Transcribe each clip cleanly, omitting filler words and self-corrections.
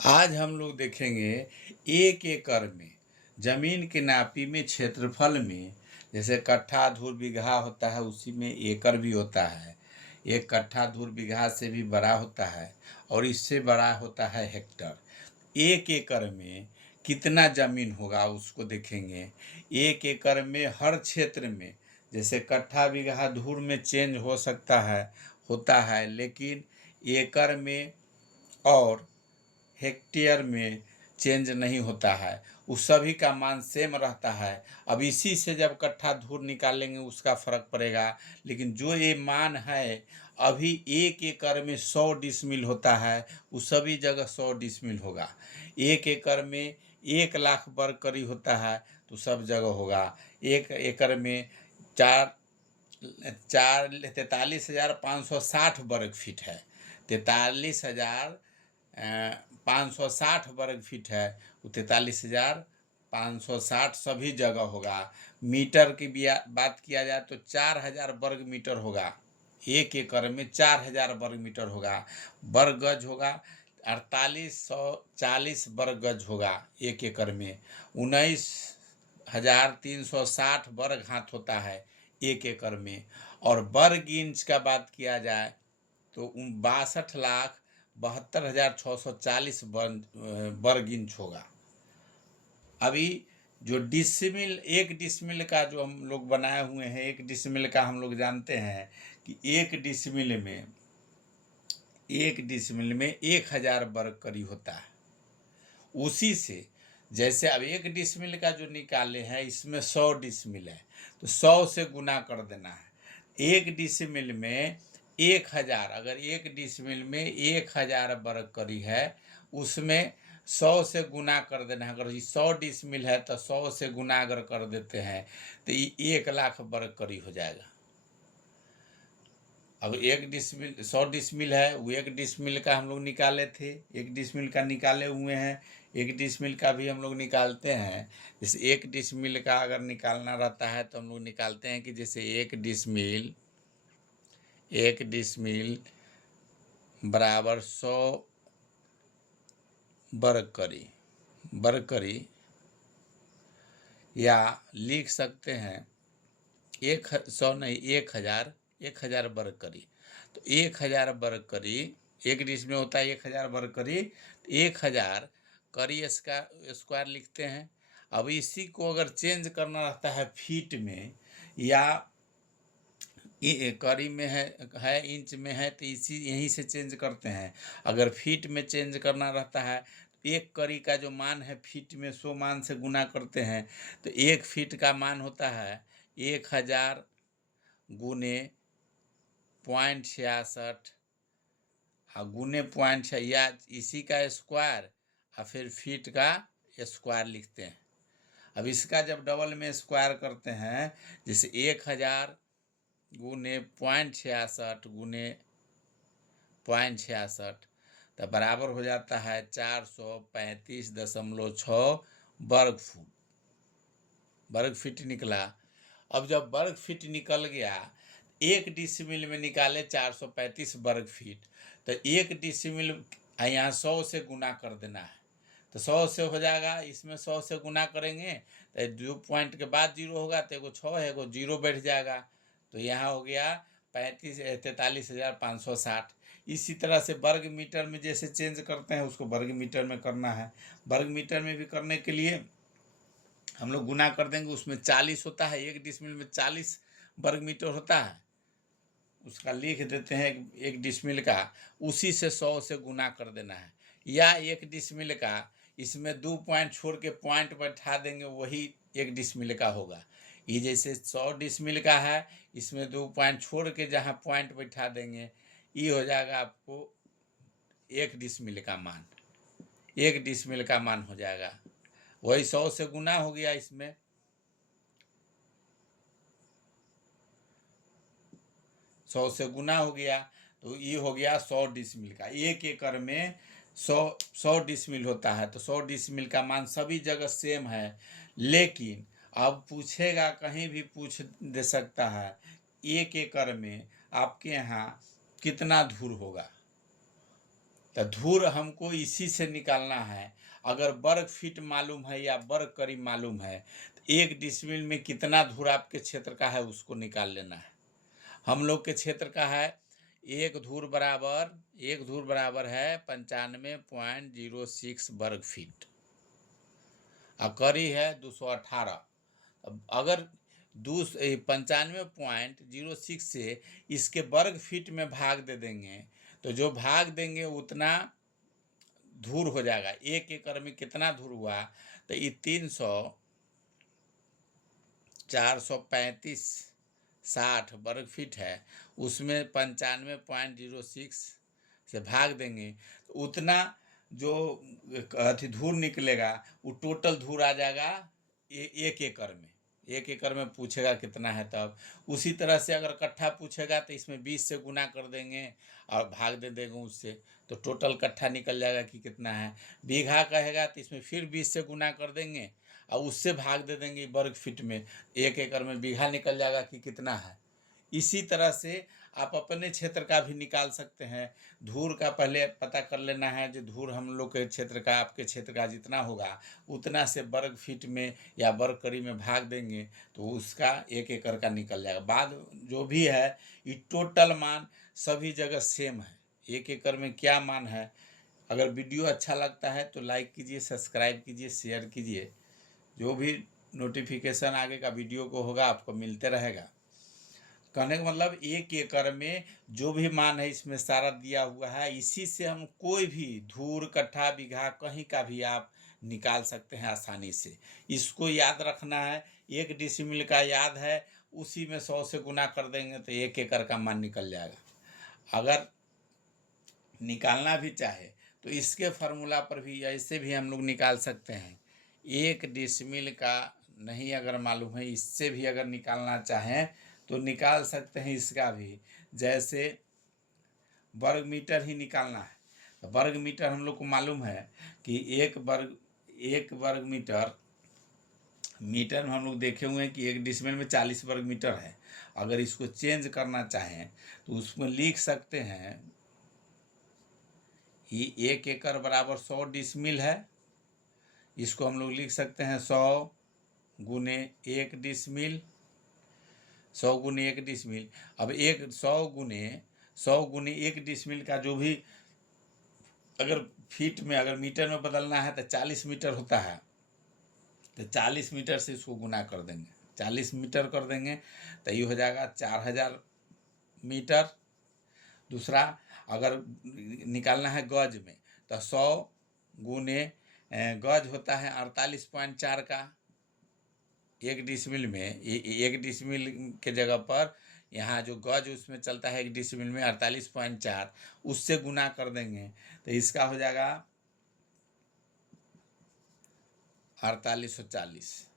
आज हम लोग देखेंगे एक एकड़ में जमीन की नापी में क्षेत्रफल में जैसे कट्ठा धूर बीघा होता है उसी में एकड़ भी होता है। एक कट्ठा धूर बीघा से भी बड़ा होता है और इससे बड़ा होता है हेक्टर। एक एकड़ में कितना जमीन होगा उसको देखेंगे। एक एकड़ में हर क्षेत्र में जैसे कट्ठा बीघा धूर में चेंज हो सकता है होता है, लेकिन एकड़ में और हेक्टेयर में चेंज नहीं होता है। उस सभी का मान सेम रहता है। अब इसी से जब कट्ठा धूर निकालेंगे उसका फर्क पड़ेगा, लेकिन जो ये मान है अभी एक एकड़ में 100 डिसमिल होता है, उस सभी जगह 100 डिसमिल होगा। एक एकड़ में 1 लाख वर्ग करी होता है तो सब जगह होगा। एक एकड़ में चार चार 43,560 वर्ग फीट है। 43,560 वर्ग फीट है, वो 43,560 सभी जगह होगा। मीटर की भी बात किया जाए तो 4,000 वर्ग मीटर होगा। एक एकड़ में 4,000 वर्ग मीटर होगा। वर्ग गज होगा 4840 वर्ग गज होगा। एक एकड़ में 19,360 वर्ग हाथ होता है एक एकड़ में। और वर्ग इंच का बात किया जाए तो 62,72,640 वर्ग इंच होगा। अभी जो डिसमिल, एक डिसमिल का जो हम लोग बनाए हुए हैं, एक डिसमिल का हम लोग जानते हैं कि एक डिसमिल में 1,000 वर्ग करी होता है। उसी से जैसे अब एक डिसमिल का जो निकाले हैं इसमें 100 डिसमिल है तो 100 से गुना कर देना है। एक डिसमिल में 1,000, अगर एक डिसमिल में 1,000 वर्ग करी है उसमें 100 से गुना कर देना है। अगर 100 डिसमिल है तो 100 से गुना अगर कर देते हैं तो ये 1 लाख वर्ग करी हो जाएगा। अब एक डिसमिल 100 डिसमिल है, वो एक डिसमिल का हम लोग निकाले थे, एक डिसमिल का निकाले हुए हैं। एक डिसमिल का भी हम लोग निकालते हैं। जैसे एक डिसमिल का अगर निकालना रहता है तो हम लोग निकालते हैं कि जैसे एक डिसमिल बराबर 100 वर्ग करी या लिख सकते हैं 100 नहीं 1,000 वर्ग करी। तो 1,000 वर्ग करी, एक डिसमिल होता है 1,000 वर्ग करी, तो 1,000 करी इसका स्क्वायर लिखते हैं। अब इसी को अगर चेंज करना रहता है फीट में या करी में है इंच में है तो इसी यहीं से चेंज करते हैं। अगर फीट में चेंज करना रहता है तो एक करी का जो मान है फीट में 100 मान से गुना करते हैं तो एक फीट का मान होता है 1,000 गुने 0.66 गुने 0.6 या इसी का स्क्वायर और फिर फीट का स्क्वायर लिखते हैं। अब इसका जब डबल में स्क्वायर करते हैं जैसे 1,000 गुने 0.66 गुने 0.66 तो बराबर हो जाता है 435.6 वर्ग फीट निकला। अब जब वर्ग फीट निकल गया, एक डिसमिल में निकाले 435 वर्ग फीट, तो एक डिसमिल यहाँ 100 से गुना कर देना है तो 100 से हो जाएगा। इसमें 100 से गुना करेंगे तो 2 पॉइंट के बाद 0 होगा तो एगो 6 है, एगो 0 बैठ जाएगा। तो यहाँ हो गया 43,560। इसी तरह से वर्ग मीटर में जैसे चेंज करते हैं उसको वर्ग मीटर में करना है। वर्ग मीटर में भी करने के लिए हम लोग गुना कर देंगे, उसमें 40 होता है, एक डिसमिल में 40 वर्ग मीटर होता है, उसका लिख देते हैं एक डिसमिल का, उसी से 100 से गुना कर देना है। या एक डिसमिल का इसमें 2 पॉइंट छोड़ के पॉइंट बैठा देंगे, वही एक डिसमिल का होगा। ये जैसे 100 डिसमिल का है, इसमें 2 पॉइंट छोड़ के जहाँ पॉइंट बैठा देंगे ये हो जाएगा आपको एक डिसमिल का मान। एक डिसमिल का मान हो जाएगा, वही 100 से गुना हो गया। इसमें 100 से गुना हो गया तो ये हो गया 100 डिसमिल का। एक एकड़ में 100 डिसमिल होता है तो 100 डिसमिल का मान सभी जगह सेम है। लेकिन अब पूछेगा, कहीं भी पूछ दे सकता है एक एकड़ में आपके यहाँ कितना धूर होगा। तो धूर हमको इसी से निकालना है। अगर वर्ग फीट मालूम है या वर्ग करी मालूम है तो 1 डिसमिल में कितना धूर आपके क्षेत्र का है उसको निकाल लेना है। हम लोग के क्षेत्र का है एक धूर बराबर है 95.06 वर्ग फीट और करी है 218। अब अगर 95.06 से इसके वर्ग फीट में भाग दे देंगे तो जो भाग देंगे उतना धूर हो जाएगा। 1 एकड़ में कितना धूर हुआ तो ये 435 वर्ग फीट है, उसमें 95.06 से भाग देंगे तो उतना जो अथी धूर निकलेगा वो टोटल धूर आ जाएगा 1 एकड़ में। 1 एकड़ में पूछेगा कितना है तब उसी तरह से अगर कट्ठा पूछेगा तो इसमें 20 से गुना कर देंगे और भाग दे देंगे उससे तो टोटल कट्ठा निकल जाएगा कि कितना है। बीघा कहेगा तो इसमें फिर 20 से गुना कर देंगे और उससे भाग दे देंगे वर्ग फीट में। 1 एकड़ में बीघा निकल जाएगा कि कितना है। इसी तरह से आप अपने क्षेत्र का भी निकाल सकते हैं। धूर का पहले पता कर लेना है जो धूर हम लोग के क्षेत्र का आपके क्षेत्र का जितना होगा उतना से वर्ग फीट में या वर्ग करी में भाग देंगे तो उसका 1 एकड़ का निकल जाएगा। बाद जो भी है ये टोटल मान सभी जगह सेम है। 1 एकड़ में क्या मान है। अगर वीडियो अच्छा लगता है तो लाइक कीजिए, सब्सक्राइब कीजिए, शेयर कीजिए। जो भी नोटिफिकेशन आगे का वीडियो को होगा आपको मिलते रहेगा। कहने का मतलब 1 एकड़ में जो भी मान है इसमें सारा दिया हुआ है। इसी से हम कोई भी धूर कट्ठा बीघा कहीं का भी आप निकाल सकते हैं आसानी से। इसको याद रखना है। 1 डिसमिल का याद है, उसी में 100 से गुना कर देंगे तो 1 एकड़ का मान निकल जाएगा। अगर निकालना भी चाहे तो इसके फार्मूला पर भी ऐसे भी हम लोग निकाल सकते हैं। 1 डिसमिल का नहीं अगर मालूम है इससे भी अगर निकालना चाहें तो निकाल सकते हैं इसका भी। जैसे वर्ग मीटर ही निकालना है तो वर्ग मीटर हम लोग को मालूम है कि एक वर्ग मीटर में हम लोग देखे हुए हैं कि 1 डिसमिल में 40 वर्ग मीटर है। अगर इसको चेंज करना चाहें तो उसमें लिख सकते हैं कि 1 एकड़ बराबर 100 डिसमिल है। इसको हम लोग लिख सकते हैं 100 गुने 1 डिसमिल, 100 गुने 1 डिसमिल। अब 100 गुने 1 डिसमिल का जो भी अगर फीट में अगर मीटर में बदलना है तो 40 मीटर होता है तो 40 मीटर से इसको गुना कर देंगे। 40 मीटर कर देंगे तो ये हो जाएगा 4000 मीटर। दूसरा अगर निकालना है गज में तो 100 गुने गज होता है 48.4 का। 1 डिसमिल में 1 डिसमिल के जगह पर यहाँ जो गज उसमें चलता है 1 डिसमिल में 48.4 उससे गुना कर देंगे तो इसका हो जाएगा 4840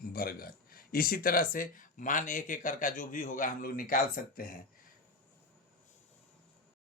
वर्ग गज। इसी तरह से मान 1 एकड़ का जो भी होगा हम लोग निकाल सकते हैं।